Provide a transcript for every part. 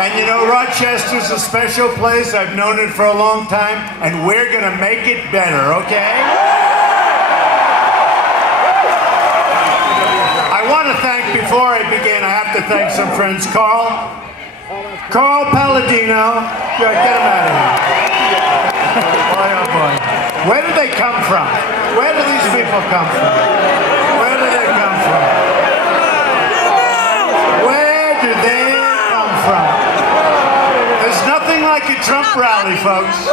And you know, Rochester's a special place. I've known it for a long time, and we're gonna make it better, okay? I want to thank, before I begin, I have to thank some friends. Carl Palladino. Yeah, get him out of here. Boy, oh boy. Where did they come from? Where do these people come from? Where do they come from? Where do they come from? There's nothing like a Trump rally, folks.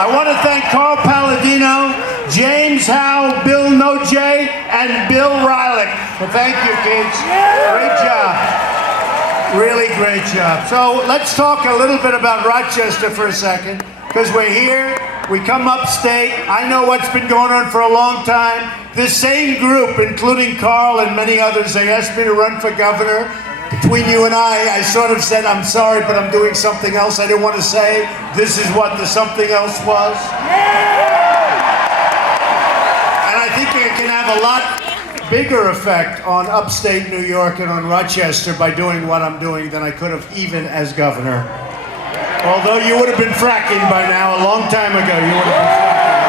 I want to thank Carl Palladino, James Howe, Bill Nojay, and Bill Rylick. Well, thank you, kids. Great job. Really great job. So let's talk a little bit about Rochester for a second, because we're here. We come upstate. I know what's been going on for a long time. This same group, including Carl and many others, they asked me to run for governor. Between you and I sort of said, I'm sorry, but I'm doing something else I didn't want to say. This is what the something else was. And I think it can have a lot bigger effect on upstate New York and on Rochester by doing what I'm doing than I could have even as governor. Although you would have been fracking by now, a long time ago, you would have been fracking.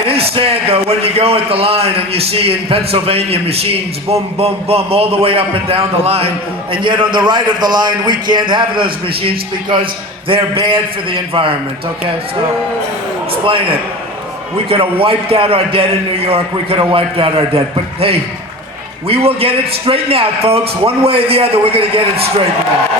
It is sad, though, when you go at the line and you see in Pennsylvania machines, boom, boom, boom, all the way up and down the line, and yet on the right of the line, we can't have those machines because they're bad for the environment, okay? So, explain it. We could have wiped out our debt in New York, we could have wiped out our debt, but hey, we will get it straightened out, folks. One way or the other, we're going to get it straightened out.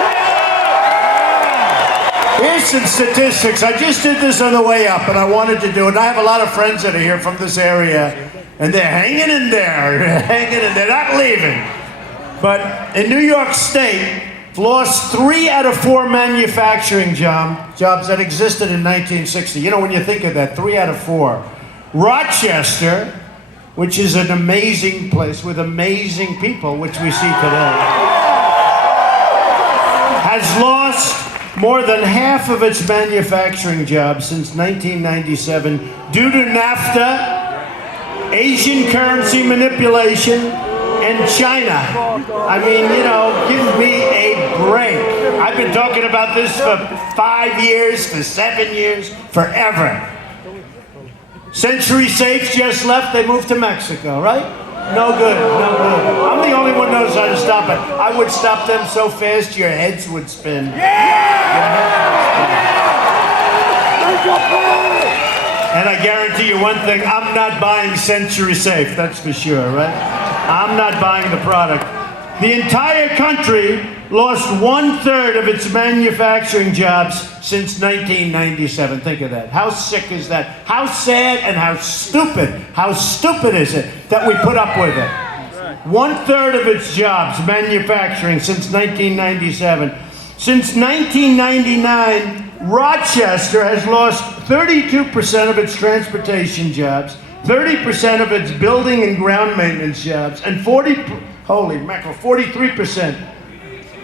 Here's some statistics. I just did this on the way up, and I wanted to do it. And I have a lot of friends that are here from this area, and they're hanging in there, they're not leaving. But in New York State, lost 3 out of 4 manufacturing jobs that existed in 1960. You know, when you think of that, 3 out of 4. Rochester, which is an amazing place with amazing people, which we see today, has lost more than half of its manufacturing jobs since 1997 due to NAFTA, Asian currency manipulation, and China. I mean, you know, give me a break. I've been talking about this for 5 years, for 7 years, forever. Century Safes just left, they moved to Mexico, right? No good, no good. I'm the only one who knows how to stop it. I would stop them so fast your heads would spin. And I guarantee you one thing, I'm not buying Century Safe, that's for sure, right? I'm not buying the product. The entire country lost 1/3 of its manufacturing jobs since 1997. Think of that. How sick is that? How sad and how stupid is it that we put up with it? 1/3 of its jobs, manufacturing, since 1997. Since 1999, Rochester has lost 32% of its transportation jobs, 30% of its building and ground maintenance jobs, and 43%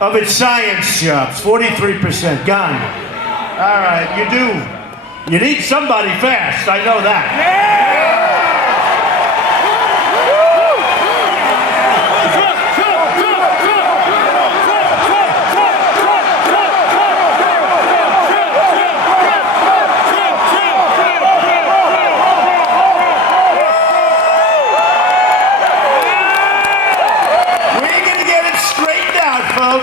of its science jobs. 43% gone. All right, you need somebody fast, I know that.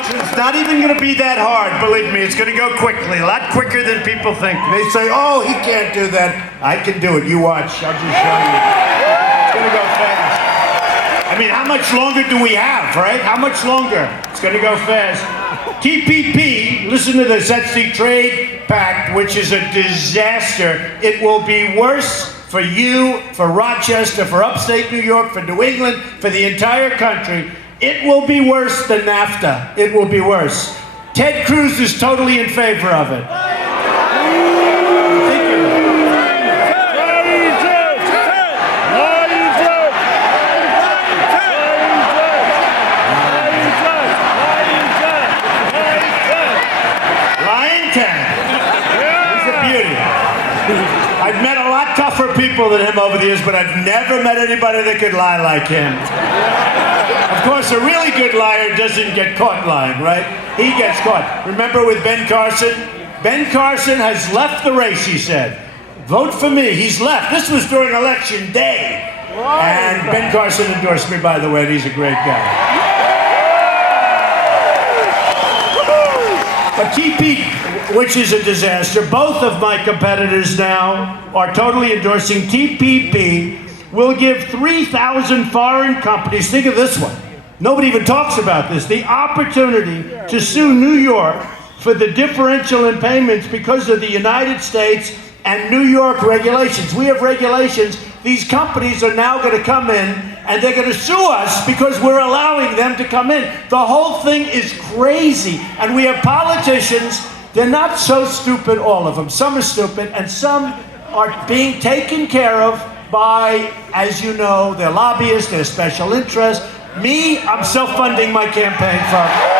It's not even going to be that hard, believe me. It's going to go quickly, a lot quicker than people think. They say, oh, he can't do that. I can do it. You watch. I'll just show you. It's going to go fast. I mean, how much longer do we have, right? How much longer? It's going to go fast. TPP, listen to this. That's the trade pact, which is a disaster. It will be worse for you, for Rochester, for upstate New York, for New England, for the entire country. It will be worse than NAFTA. It will be worse. Ted Cruz is totally in favor of it. Lion Ted. He's a beauty. I've met a lot tougher people than him over the years, but I've never met anybody that could lie like him. Of course, a really good liar doesn't get caught lying, right? He gets caught. Remember with Ben Carson? Ben Carson has left the race, he said. Vote for me. He's left. This was during election day. And Ben Carson endorsed me, by the way, and he's a great guy. But TP, which is a disaster, both of my competitors now are totally endorsing TPP. Will give 3,000 foreign companies, think of this one, nobody even talks about this, the opportunity to sue New York for the differential in payments because of the United States and New York regulations. We have regulations. These companies are now going to come in and they're going to sue us because we're allowing them to come in. The whole thing is crazy. And we have politicians, they're not so stupid, all of them. Some are stupid and some are being taken care of by, as you know, their lobbyists, their special interests. Me, I'm self-funding my campaign fund.